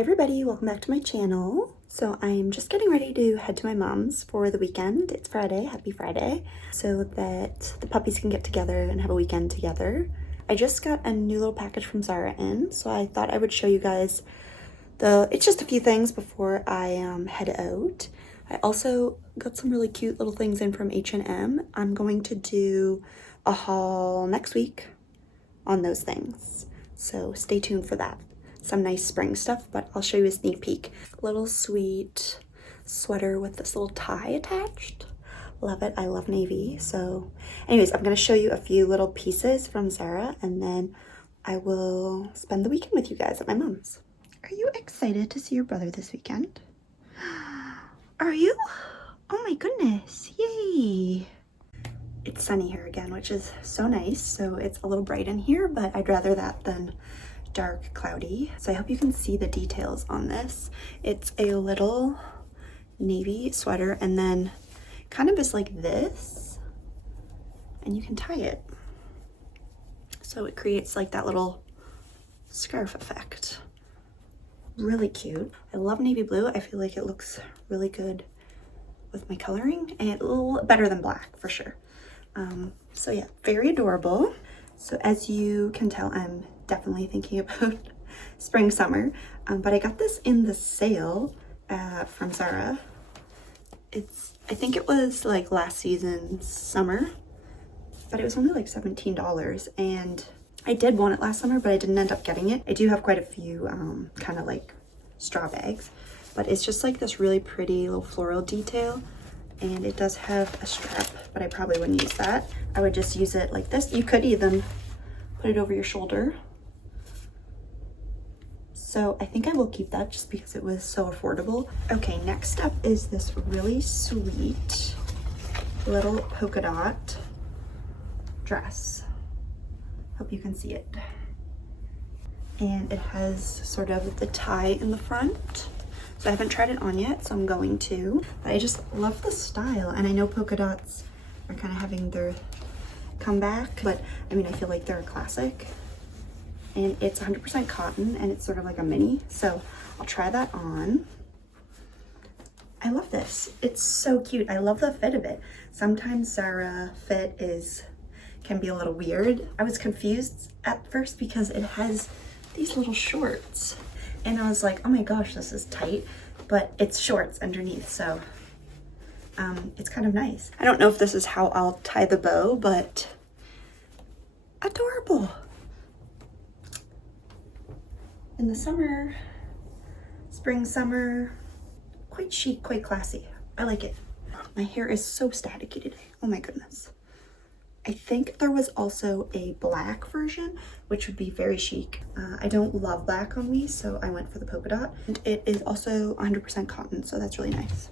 Hi everybody, welcome back to my channel. So I'm just getting ready to head to my mom's for the weekend. It's Friday, happy Friday, so that the puppies can get together and have a weekend together. I just got a new little package from Zara in, so I thought I would show you guys it's just a few things before I head out. I also got some really cute little things in from H&M. I'm going to do a haul next week on those things, so stay tuned for that. Some nice spring stuff, but I'll show you a sneak peek. Little sweet sweater with this little tie attached. Love it. I love navy. So anyways, I'm going to show you a few little pieces from Zara, and then I will spend the weekend with you guys at my mom's. Are you excited to see your brother this weekend? Are you? Oh my goodness. Yay. It's sunny here again, which is so nice. So it's a little bright in here, but I'd rather that than dark cloudy. So I hope you can see the details on this. It's a little navy sweater, and then kind of is like this, and you can tie it. So it creates like that little scarf effect. Really cute. I love navy blue. I feel like it looks really good with my coloring, and a little better than black for sure. So yeah, very adorable. So as you can tell, I'm definitely thinking about spring, summer, but I got this in the sale from Zara. I think it was like last season's summer, but it was only like $17, and I did want it last summer, but I didn't end up getting it. I do have quite a few kind of like straw bags, but it's just like this really pretty little floral detail, and it does have a strap, but I probably wouldn't use that. I would just use it like this. You could even put it over your shoulder. So I think I will keep that just because it was so affordable. Okay, next up is this really sweet little polka dot dress. Hope you can see it. And it has sort of the tie in the front. So I haven't tried it on yet, so I'm going to. But I just love the style, and I know polka dots are kind of having their comeback, but I mean, I feel like they're a classic. And it's 100% cotton, and it's sort of like a mini, so I'll try that on. I love this. It's so cute. I love the fit of it. Sometimes Zara fit can be a little weird. I was confused at first because it has these little shorts, and I was like, oh my gosh, this is tight, but it's shorts underneath, so it's kind of nice. I don't know if this is how I'll tie the bow, but adorable. In the summer, spring, summer, quite chic, quite classy. I like it. My hair is so staticky today. Oh my goodness. I think there was also a black version, which would be very chic. I don't love black on me, so I went for the polka dot. And it is also 100% cotton, so that's really nice.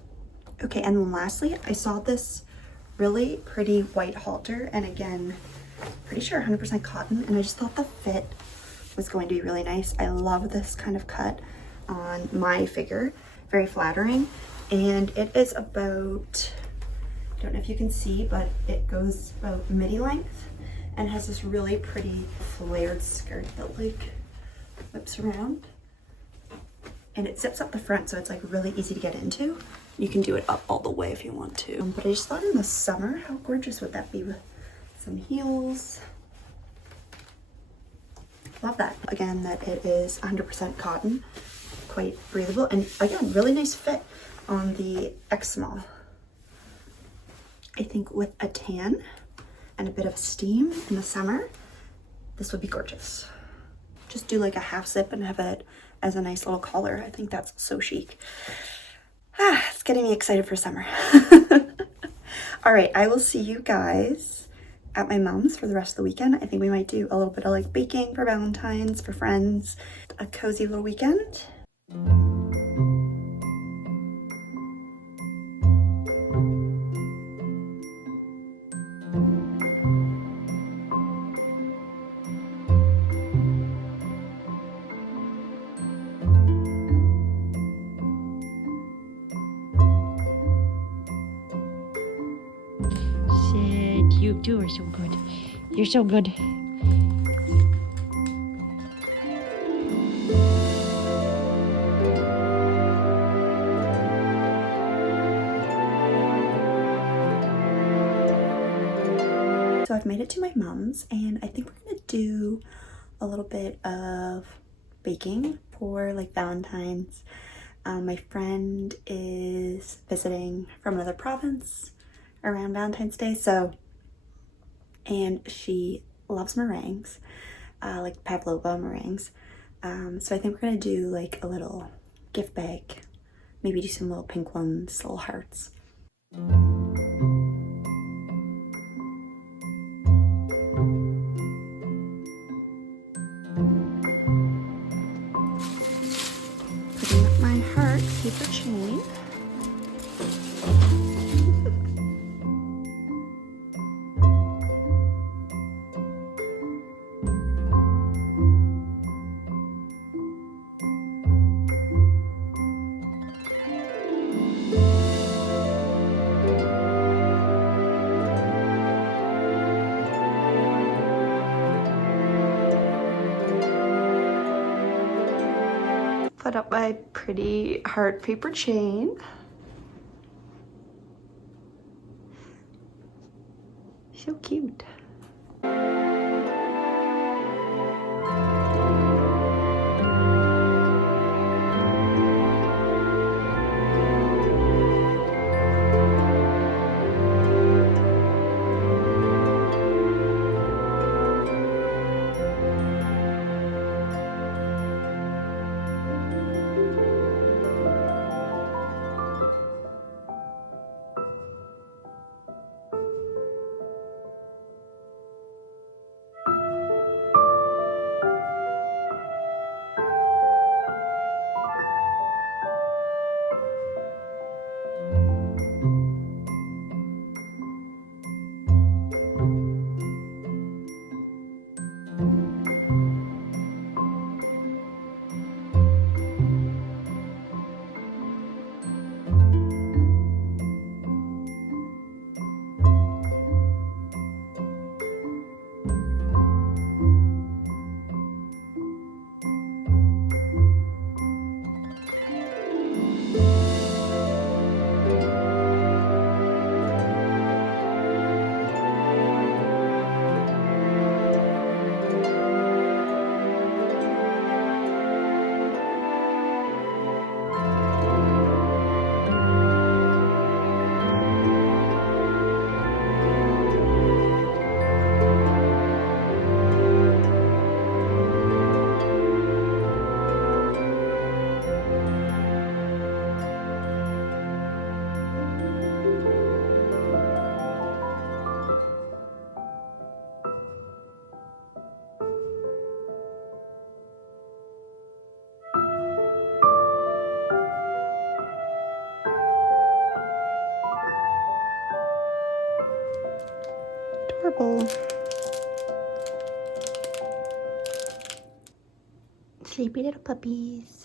Okay, and then lastly, I saw this really pretty white halter, and again, pretty sure 100% cotton, and I just thought the fit was going to be really nice. I love this kind of cut on my figure, very flattering, and it is about, I don't know if you can see, but it goes about midi length and has this really pretty flared skirt that like whips around, and it zips up the front, so it's like really easy to get into. You can do it up all the way if you want to, but I just thought in the summer, how gorgeous would that be with some heels. Love that. Again, that it is 100% cotton, quite breathable, and again, really nice fit on the X small. I think with a tan and a bit of steam in the summer, this would be gorgeous. Just do like a half zip and have it as a nice little collar. I think that's so chic. It's getting me excited for summer. All right, I will see you guys at my mom's for the rest of the weekend. I think we might do a little bit of like baking for Valentine's, for friends, a cozy little weekend. You two are so good. You're so good. So I've made it to my mom's, and I think we're gonna do a little bit of baking for like Valentine's. My friend is visiting from another province around Valentine's Day, and she loves meringues, like pavlova meringues. So I think we're gonna do like a little gift bag, maybe do some little pink ones, little hearts. Putting up my heart paper chain. Put up my pretty heart paper chain. So cute. Adorable. Sleepy little puppies.